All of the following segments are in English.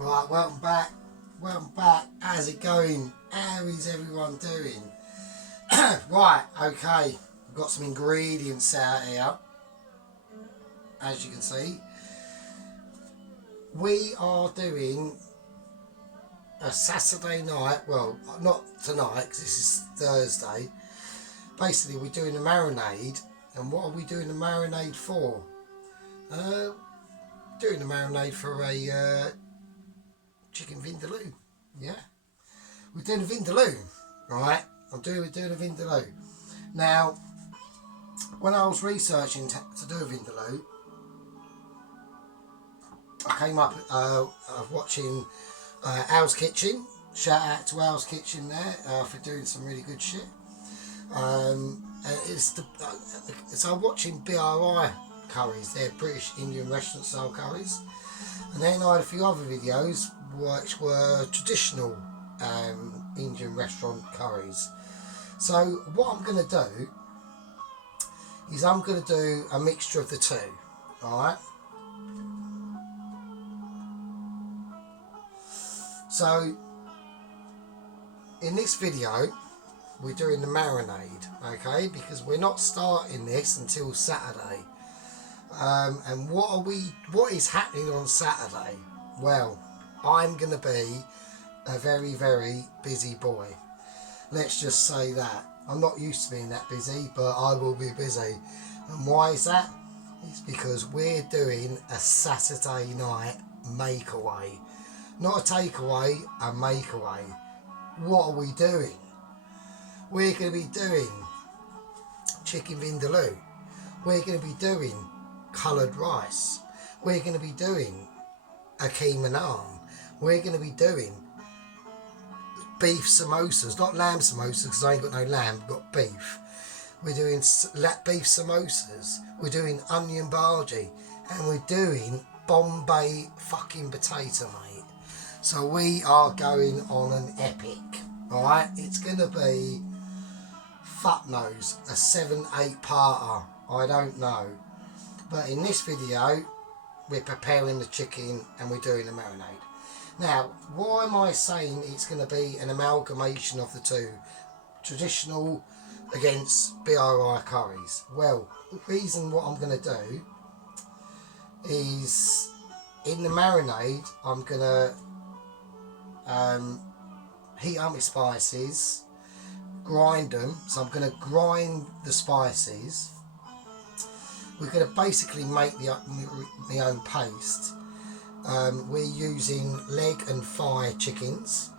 Right, welcome back. Welcome back. How's it going? How is everyone doing? Right, okay. We've got some ingredients out here. As you can see, we are doing a Saturday night. Well, not tonight because this is Thursday. Basically, we're doing a marinade. And what are we doing the marinade for? Doing the marinade for a chicken vindaloo. Yeah, we're doing a vindaloo, right? We're doing a vindaloo. Now, when I was researching to do a vindaloo, I came up watching Al's Kitchen. Shout out to Al's Kitchen there for doing some really good shit. So I'm watching BRI curries. They're British Indian restaurant style curries. And then I had a few other videos which were traditional Indian restaurant curries. So what I'm going to do is I'm going to do a mixture of the two. Alright? So in this video we're doing the marinade, okay? Because we're not starting this until Saturday. And what is happening on Saturday? Well, I'm going to be a very, very busy boy. Let's just say that. I'm not used to being that busy, but I will be busy. And why is that? It's because we're doing a Saturday night makeaway. Not a takeaway, a makeaway. What are we doing? We're going to be doing chicken vindaloo. We're going to be doing coloured rice. We're going to be doing a keema naan. We're going to be doing beef samosas, not lamb samosas because I ain't got no lamb, I've got beef. We're doing beef samosas. We're doing onion bhaji, and we're doing Bombay fucking potato, mate. So we are going on an epic. Alright, it's going to be fuck knows, a 7-8 parter, I don't know. But in this video, we're preparing the chicken and we're doing the marinade. Now, why am I saying it's going to be an amalgamation of the two? Traditional against BRI curries. Well, the reason what I'm going to do is, in the marinade, I'm going to heat up my spices, grind them. So I'm going to grind the spices. We're going to basically make my own paste. We're using leg and thigh chickens,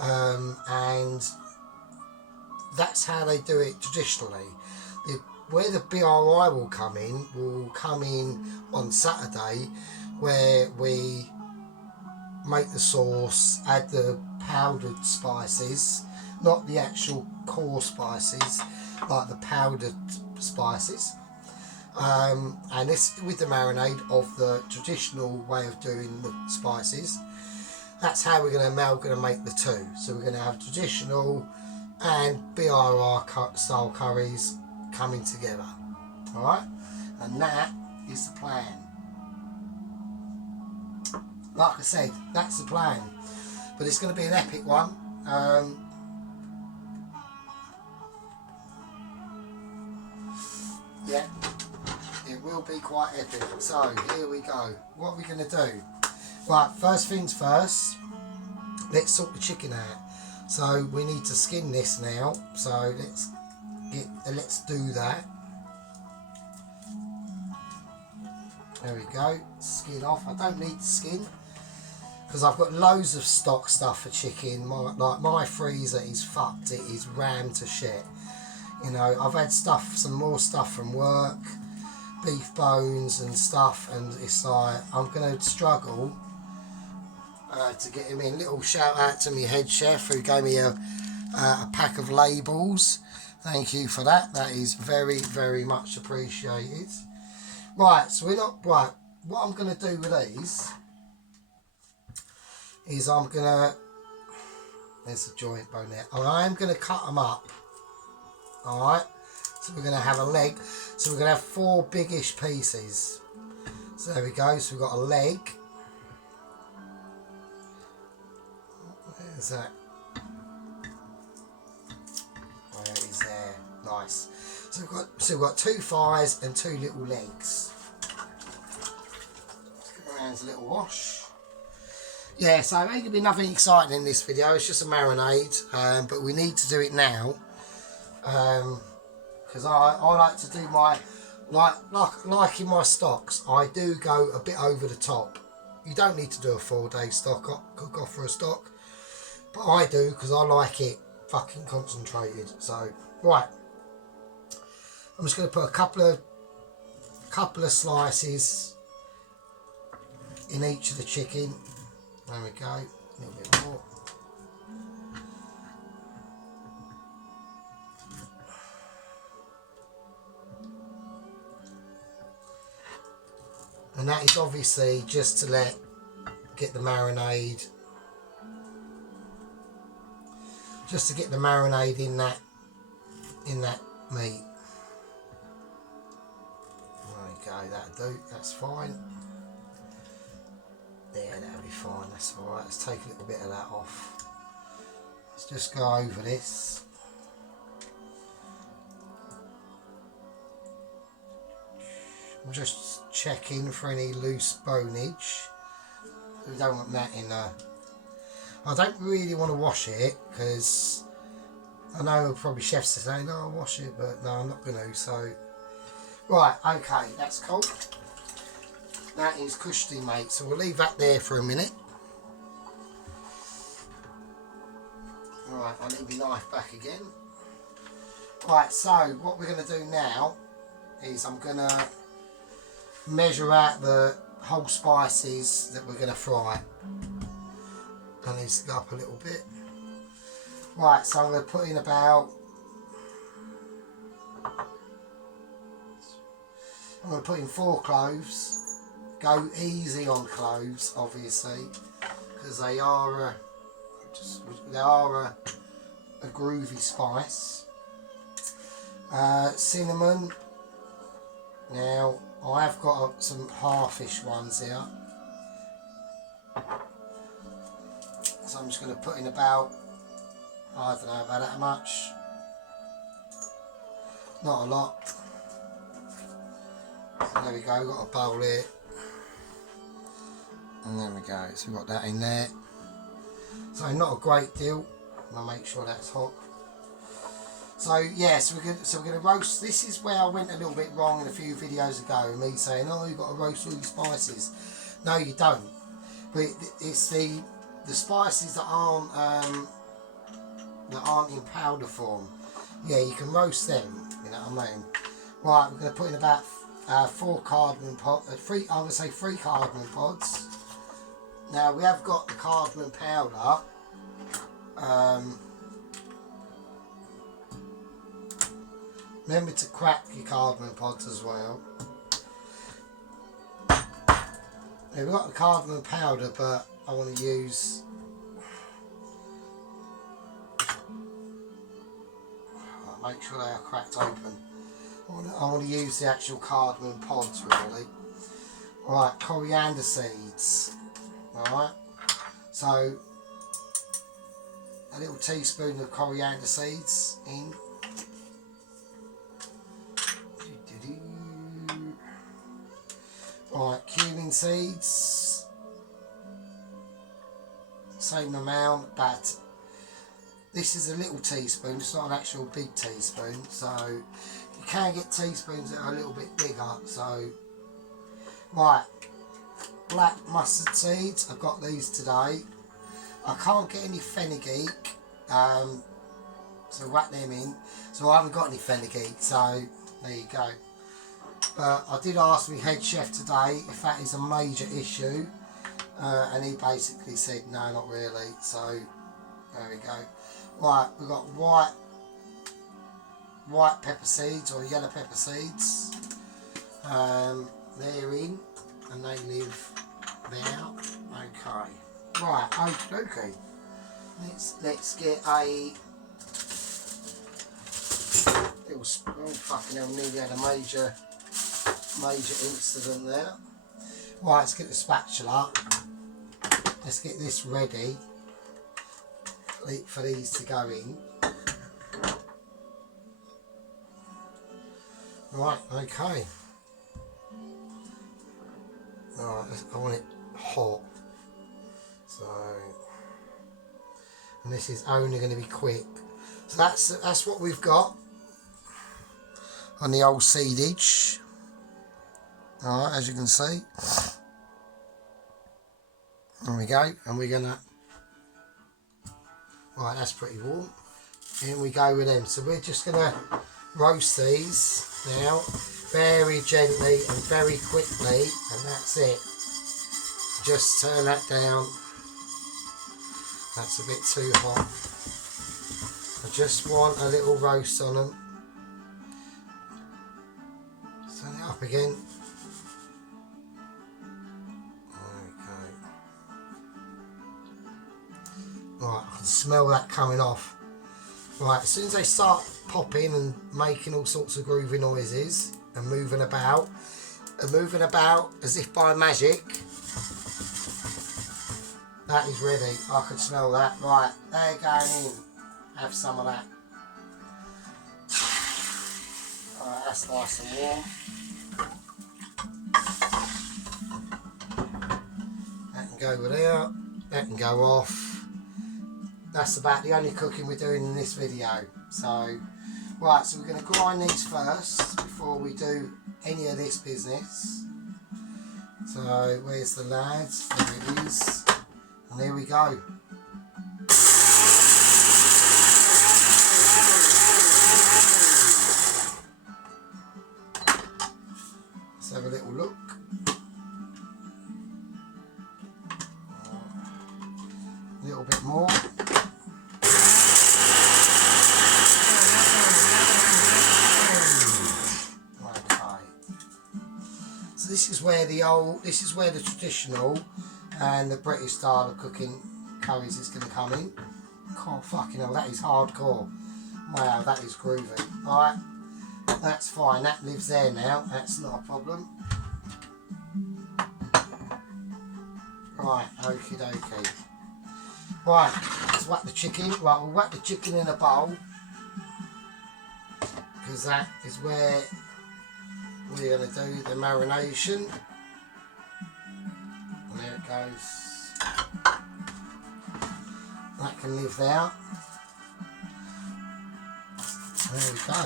and that's how they do it traditionally. Where the BRI will come in on Saturday, where we make the sauce, add the powdered spices, not the actual core spices, like the powdered spices. And this with the marinade of the traditional way of doing the spices. That's how we're going to amalgamate the two. So we're going to have traditional and BRI style curries coming together. Alright? And that is the plan. Like I said, that's the plan. But it's going to be an epic one. Yeah. It will be quite epic. So here we go. What are we going to do? Right, first things first, let's sort the chicken out. So we need to skin this now. So let's do that. There we go. Skin off. I don't need the skin because I've got loads of stock stuff for chicken. My freezer is fucked. It is rammed to shit. You know, I've had some more stuff from work. Beef bones and stuff, and it's like I'm going to struggle to get him in. Little shout out to my head chef who gave me a pack of labels. Thank you for that. That is very, very much appreciated. Right, so we're not right. What I'm going to do with these is I'm going to, there's a joint bone there. I am going to cut them up. All right. So we're going to have a leg. So we're going to have 4 biggish pieces. So there we go. So we've got a leg. Is that? Oh, it is there. Nice. So we've got 2 thighs and 2 little legs. Let's give our hands a little wash. Yeah, so there ain't gonna be nothing exciting in this video. It's just a marinade, but we need to do it now because I like to do my like in my stocks. I do go a bit over the top. You don't need to do a 4-day cook off for a stock, but I do because I like it fucking concentrated. So right, I'm just going to put a couple of slices in each of the chicken. There we go, a little bit more. And that is obviously just to get the marinade, in that meat. There we go, that'll do, that's fine. Yeah, that'll be fine, that's alright. Let's take a little bit of that off. Let's just go over this. I'm just checking for any loose bonage. We don't want that in there. I don't really want to wash it because I know probably chefs are saying, no, I'll wash it, but no, I'm not going to. So, right, okay, that's cool. That is cushy, mate. So we'll leave that there for a minute. Right, I need my knife back again. Right, so what we're going to do now is I'm going to measure out the whole spices that we're going to fry. That needs to go up a little bit. Right, so I'm going to put in about, I'm going to put in 4 cloves. Go easy on cloves, obviously, because they are a groovy spice. Cinnamon. Now I have got some halfish ones here, so I'm just going to put in about, I don't know about that much, not a lot. So there we go, we've got a bowl here, and there we go, so we've got that in there. So not a great deal. I'll make sure that's hot. So yeah, so we're going to roast. This is where I went a little bit wrong in a few videos ago, me saying, oh, you've got to roast all your spices. No, you don't. But it's the spices that aren't in powder form. Yeah, you can roast them. You know what I mean? Right, we're going to put in about 4 cardamom pods. I'm going to say 3 cardamom pods. Now we have got the cardamom powder. Remember to crack your cardamom pods as well. Now we've got the cardamom powder, but I want to use, make sure they are cracked open. I want to use the actual cardamom pods really. Alright, coriander seeds. Alright, so a little teaspoon of coriander seeds in. Alright, cumin seeds, same amount, but this is a little teaspoon, it's not an actual big teaspoon, so you can get teaspoons that are a little bit bigger. So right, black mustard seeds, I've got these today. I can't get any fenugreek, so whack them in. So I haven't got any fenugreek, so there you go. But I did ask my head chef today if that is a major issue, and he basically said no, not really. So there we go. Right, we've got white pepper seeds or yellow pepper seeds. They're in, and they live there. Okay. Right. Okay. Let's get a little. Oh fucking hell! Nearly had a major incident there. Right, let's get the spatula. Let's get this ready. for these to go in. Right, okay. Alright, I want it hot. So, and this is only going to be quick. So that's what we've got on the old seedage. Alright, as you can see. There we go, and we're gonna, right, that's pretty warm. In we go with them. So we're just gonna roast these now very gently and very quickly, and that's it. Just turn that down. That's a bit too hot. I just want a little roast on them. Turn it up again. Right, I can smell that coming off. Right, as soon as they start popping and making all sorts of groovy noises and moving about as if by magic, that is ready. I can smell that. Right, they're going in. Have some of that. Right, that's nice and warm. That can go without. That can go off. That's about the only cooking we're doing in this video. So, right, so we're going to grind these first before we do any of this business. So, where's the lads? There it is. And there we go. Let's have a little look. A little bit more. This is where the traditional and the British style of cooking curries is going to come in. Oh, fucking hell, that is hardcore. Wow, that is groovy. Alright, that's fine, that lives there now, that's not a problem. Right, okie dokie. Right, let's whack the chicken. Right, we'll whack the chicken in a bowl, because that is where we're going to do the marination. And there it goes. That can live there. There we go.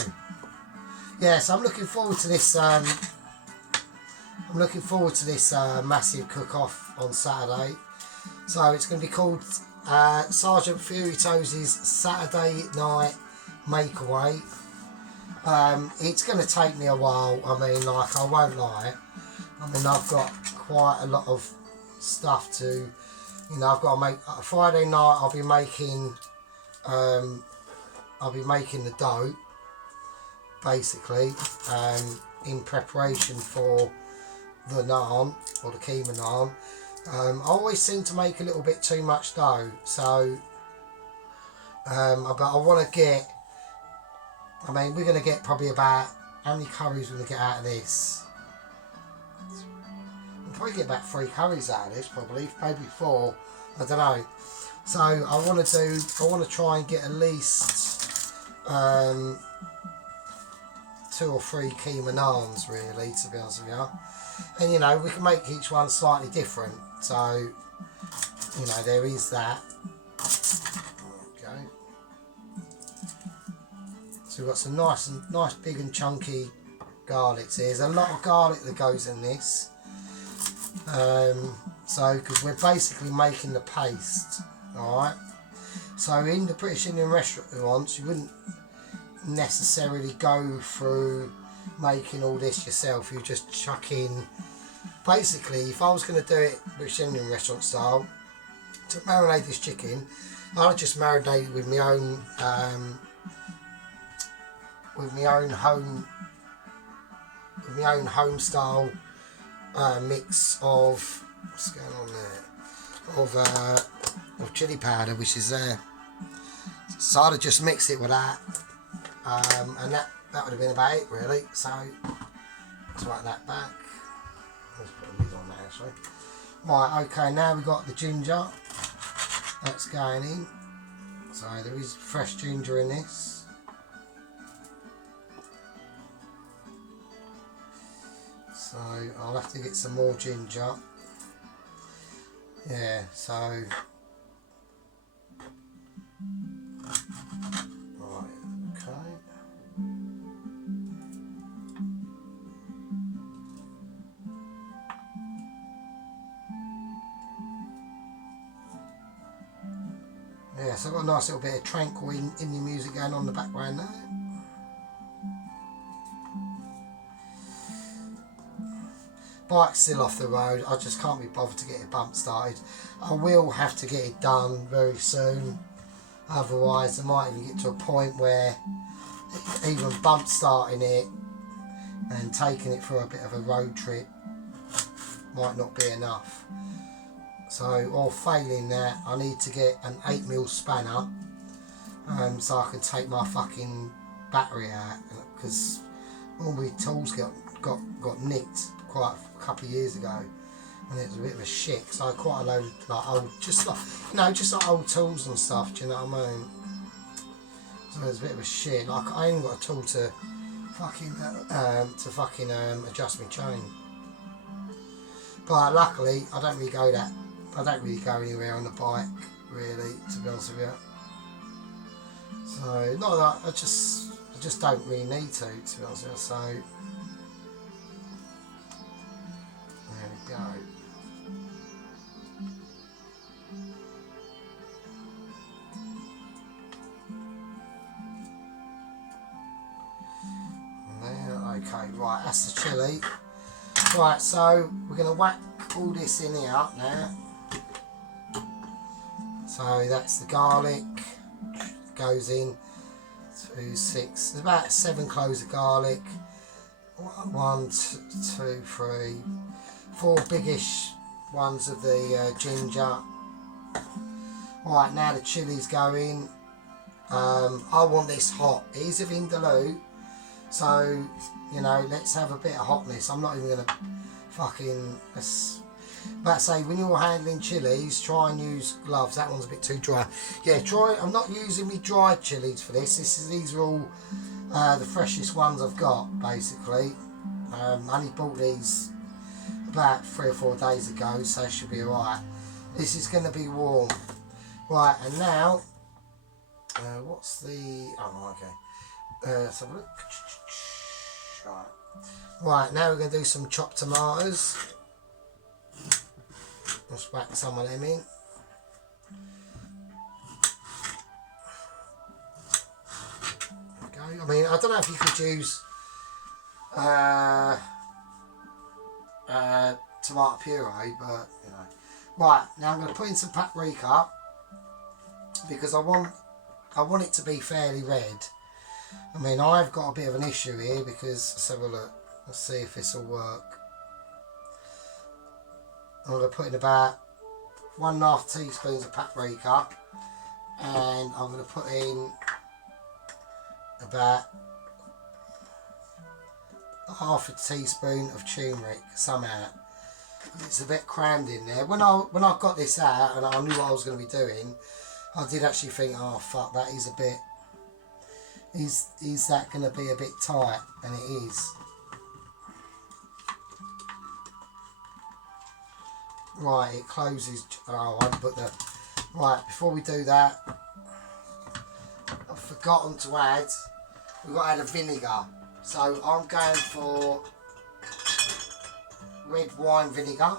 Yeah, so I'm looking forward to this. Massive cook-off on Saturday. So it's going to be called Sergeant Fury Toes' Saturday Night Makeaway. It's going to take me a while. I mean, like, I won't lie. I mean, I've got quite a lot of stuff to, you know, I've got to make. Friday night I'll be making the dough, basically, in preparation for the naan, or the keema naan. I always seem to make a little bit too much dough, so but I want to get, I mean, we're going to get probably about, how many curries we're going to get out of this? We'll probably get about 3 curries out of this, probably, maybe 4, I don't know. So I want to try and get at least 2 or 3 keema naans, really, to be honest with you. And, you know, we can make each one slightly different, so, you know, there is that. Okay. So we've got some nice big and chunky garlics here. There's a lot of garlic that goes in this. So, because we're basically making the paste, alright? So in the British Indian restaurants, you wouldn't necessarily go through making all this yourself. You just chuck in, basically, if I was going to do it British Indian restaurant style, to marinate this chicken, I'd just marinate it with my own home style mix of, what's going on there, of chili powder, which is there. So I'd have just mixed it with that, and that would have been about it, really. So let's write that back. Let's put a lid on that, actually. Right, okay, now we've got the ginger. That's going in. So there is fresh ginger in this. So I'll have to get some more ginger. Yeah, so right, okay. Yeah, so I've got a nice little bit of tranquil indie music going on in the background there. Bike's still off the road, I just can't be bothered to get it bump started. I will have to get it done very soon, otherwise I might even get to a point where even bump starting it and taking it for a bit of a road trip might not be enough. So, or failing that, I need to get an 8mm spanner so I can take my fucking battery out, because all my tools got nicked quite a couple of years ago, and it was a bit of a shit. So I had quite a load of like old, just like old tools and stuff. Do you know what I mean? So it was a bit of a shit. Like I ain't got a tool to fucking adjust my chain. But luckily, I don't really go anywhere on the bike, really, to be honest with you. So not that I just don't really need to be honest with you. So there we go. There, okay, right, that's the chilli. Right, so we're going to whack all this in here now. So that's the garlic, goes in, 2, 6, there's about 7 cloves of garlic, 1, 2, 3, 4 biggish ones of the ginger. Right, now the chilies go in. I want this hot. It is a vindaloo, so you know, let's have a bit of hotness. I'm not even going to fucking... But say, when you're handling chilies, try and use gloves. That one's a bit too dry. Yeah, try. I'm not using me dried chilies for this. These are all the freshest ones I've got, basically. I only bought these about 3 or 4 days ago, so it should be alright. This is going to be warm. Right, and now, what's the... Oh, okay. Let's have a look. Right, now we're going to do some chopped tomatoes. Let's whack some of them in. Okay. I mean, I don't know if you could use tomato puree, but you know. Right, now I'm going to put in some paprika because I want it to be fairly red. I mean, I've got a bit of an issue here because, let's have a look. Let's see if this will work. I'm going to put in about 1.5 teaspoons of paprika, and I'm going to put in about half a teaspoon of turmeric somehow. It's a bit crammed in there. When I got this out and I knew what I was going to be doing, I did actually think, oh fuck, that is a bit... Is that going to be a bit tight? And it is. Right, it closes. Oh, I put the... Right, before we do that, I've forgotten to add... We've got to add a vinegar. So I'm going for red wine vinegar.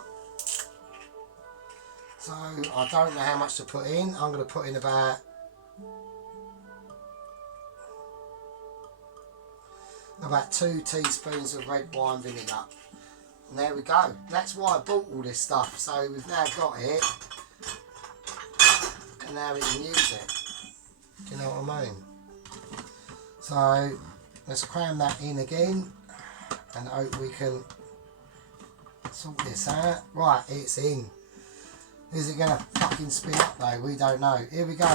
So I don't know how much to put in. I'm going to put in about... about 2 teaspoons of red wine vinegar. And there we go. That's why I bought all this stuff. So we've now got it. And now we can use it. Do you know what I mean? So let's cram that in again. And hope we can sort this out. Right, it's in. Is it going to fucking spin up though? We don't know. Here we go.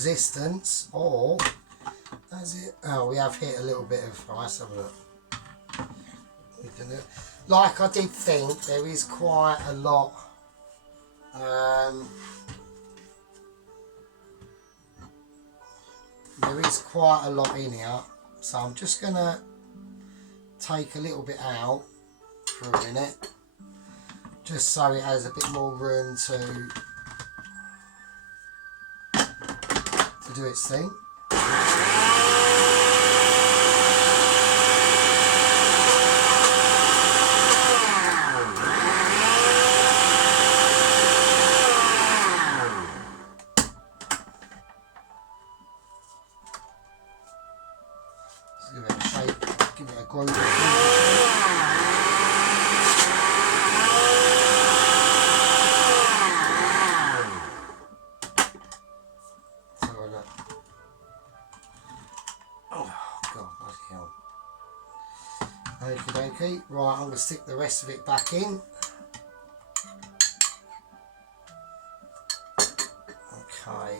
resistance, or has it? Oh, we have hit a little bit of. Oh, let's have a look. Like I did think, there is quite a lot. There is quite a lot in here, so I'm just gonna take a little bit out for a minute, just so it has a bit more room to do its thing. Give it a shape, give it a groove. Oh God, bloody hell. Okie dokie. Right, I'm going to stick the rest of it back in. Okay.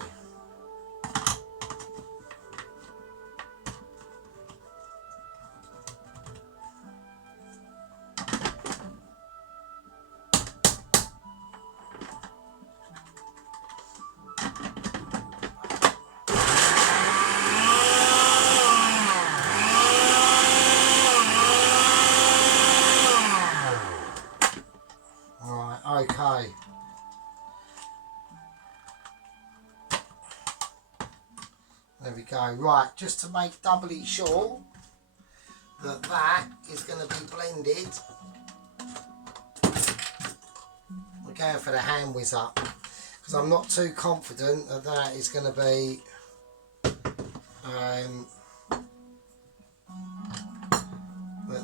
Okay. There we go. Right, just to make doubly sure that that is going to be blended, we're going for the hand whiz up, because I'm not too confident that that is going to be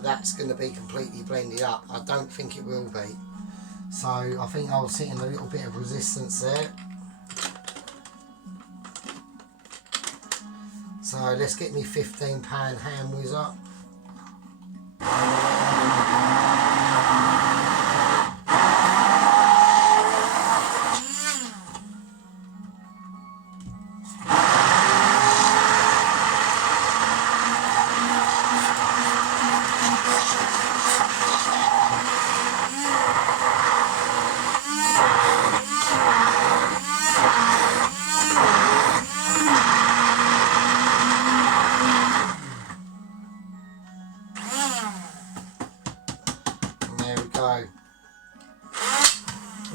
that's going to be completely blended up. I don't think it will be. So I think I was hitting a little bit of resistance there. So let's get me £15 hand whiz up.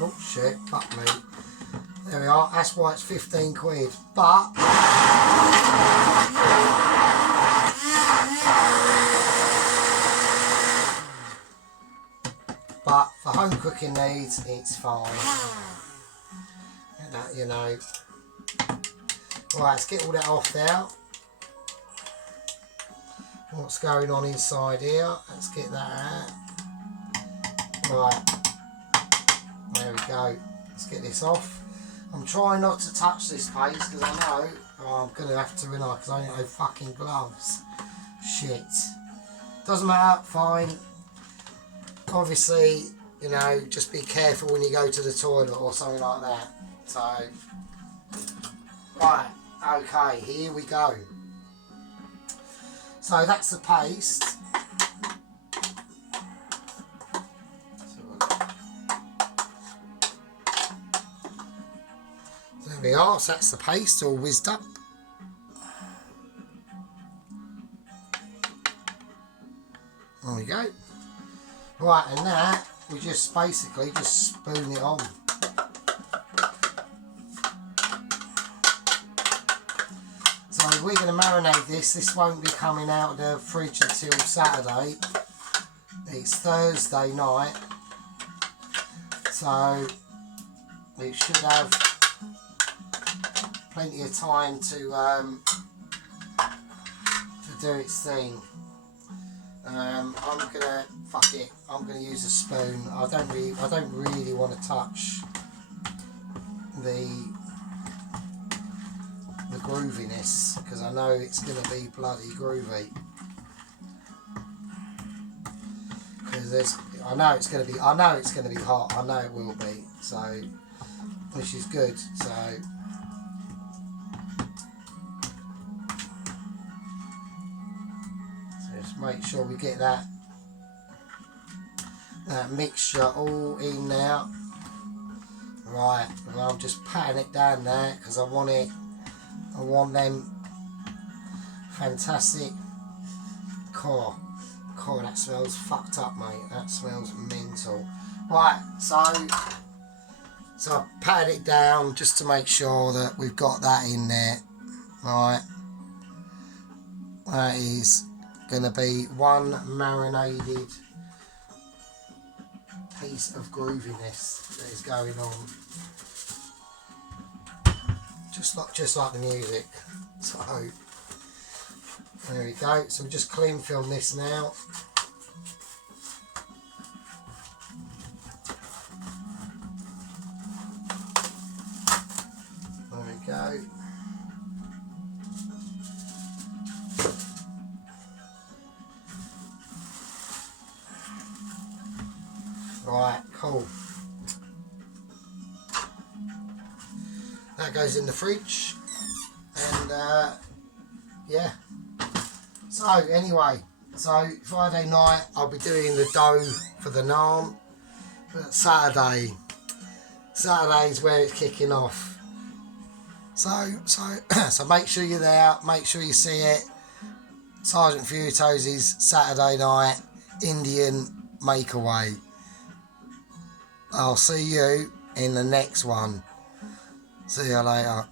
Oh shit, fuck me. There we are, that's why it's 15 quid. But for home cooking needs, it's fine. You know. Right, let's get all that off there. What's going on inside here? Let's get that out. Right. There we go. Let's get this off. I'm trying not to touch this paste because I know I'm going to have to because I ain't no fucking gloves. Shit. Doesn't matter, fine. Obviously, you know, just be careful when you go to the toilet or something like that. So, right, okay, here we go. So that's the paste. There we are, so that's the paste all whizzed up. There we go. Right, and that, we just basically just spoon it on. So we're going to marinate this. This won't be coming out of the fridge until Saturday. It's Thursday night. So it should have plenty of time to do its thing. I'm gonna fuck it. I'm gonna use a spoon. I don't really want to touch the grooviness because I know it's gonna be bloody groovy. Because I know it's gonna be hot. I know it will be. So, which is good. So, make sure we get that mixture all in now. Right, and I'm just patting it down there because I want them fantastic. God, that smells fucked up, mate. That smells mental. Right, so I patted it down just to make sure that we've got that in there. Right, that is going to be one marinated piece of grooviness that is going on, just like the music. So there we go. So we just clean film this now. There we go. Right, cool. That goes in the fridge, and yeah. So anyway, so Friday night I'll be doing the dough for the naan, but Saturday's where it's kicking off. So make sure you're there. Make sure you see it. Sergeant Furioto's Saturday night Indian makeaway. I'll see you in the next one. See you later.